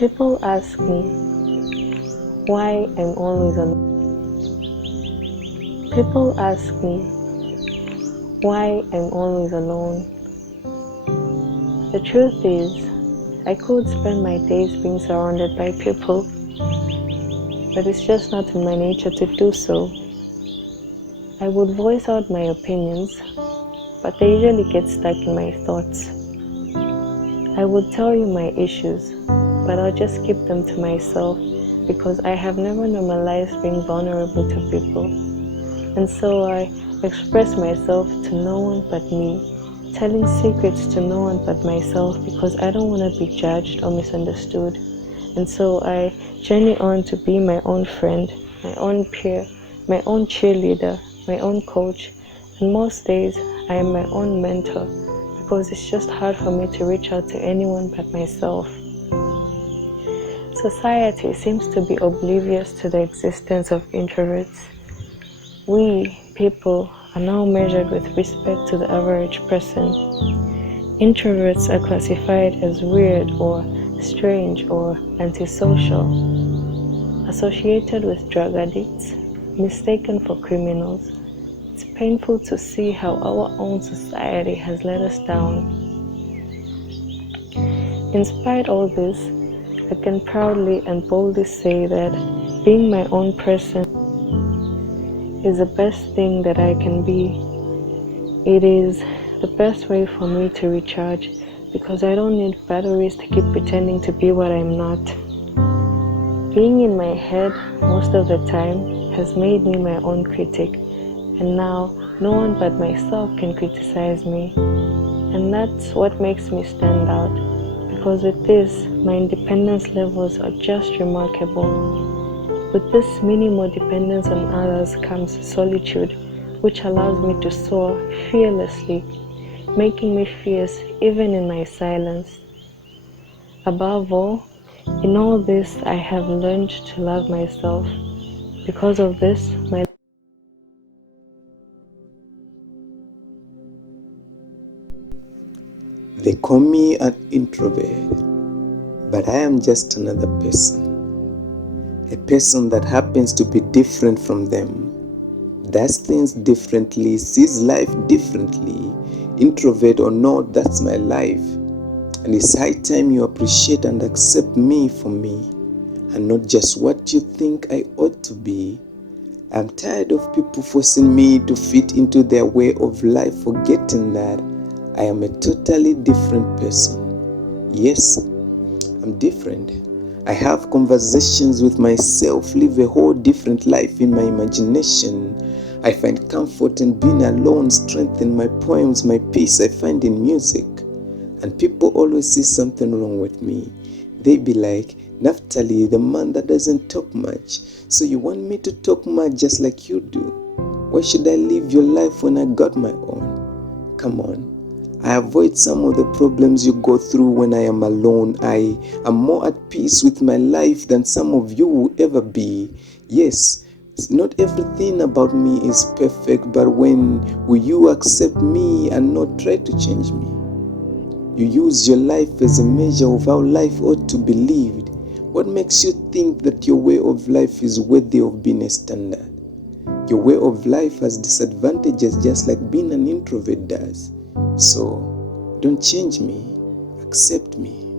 People ask me why I'm always alone. People ask me why I'm always alone. The truth is, I could spend my days being surrounded by people, but it's just not in my nature to do so. I would voice out my opinions, but they usually get stuck in my thoughts. I would tell you my issues, but I'll just keep them to myself because I have never normalized being vulnerable to people. And so I express myself to no one but me, telling secrets to no one but myself because I don't want to be judged or misunderstood. And so I journey on to be my own friend, my own peer, my own cheerleader, my own coach, and most days I am my own mentor because it's just hard for me to reach out to anyone but myself. Society seems to be oblivious to the existence of introverts. We, people, are now measured with respect to the average person. Introverts are classified as weird or strange or antisocial, associated with drug addicts, mistaken for criminals. It's painful to see how our own society has let us down. In spite of all this, I can proudly and boldly say that being my own person is the best thing that I can be. It is the best way for me to recharge because I don't need batteries to keep pretending to be what I'm not. Being in my head most of the time has made me my own critic, and now no one but myself can criticize me. And that's what makes me stand out, because with this, my independence levels are just remarkable. With this minimal dependence on others comes solitude, which allows me to soar fearlessly, making me fierce even in my silence. Above all, in all this, I have learned to love myself. Because of this, They call me an introvert, but I am just another person. A person that happens to be different from them, does things differently, sees life differently. Introvert or not, that's my life. And it's high time you appreciate and accept me for me, and not just what you think I ought to be. I'm tired of people forcing me to fit into their way of life, forgetting that I am a totally different person. Yes, I'm different. I have conversations with myself, live a whole different life in my imagination. I find comfort in being alone, strength in my poems, my peace I find in music. And people always see something wrong with me. They be like, Naphtali, the man that doesn't talk much. So you want me to talk much just like you do? Why should I live your life when I got my own? Come on. I avoid some of the problems you go through when I am alone. I am more at peace with my life than some of you will ever be. Yes, not everything about me is perfect, but when will you accept me and not try to change me? You use your life as a measure of how life ought to be lived. What makes you think that your way of life is worthy of being a standard? Your way of life has disadvantages just like being an introvert does. So, don't change me, accept me.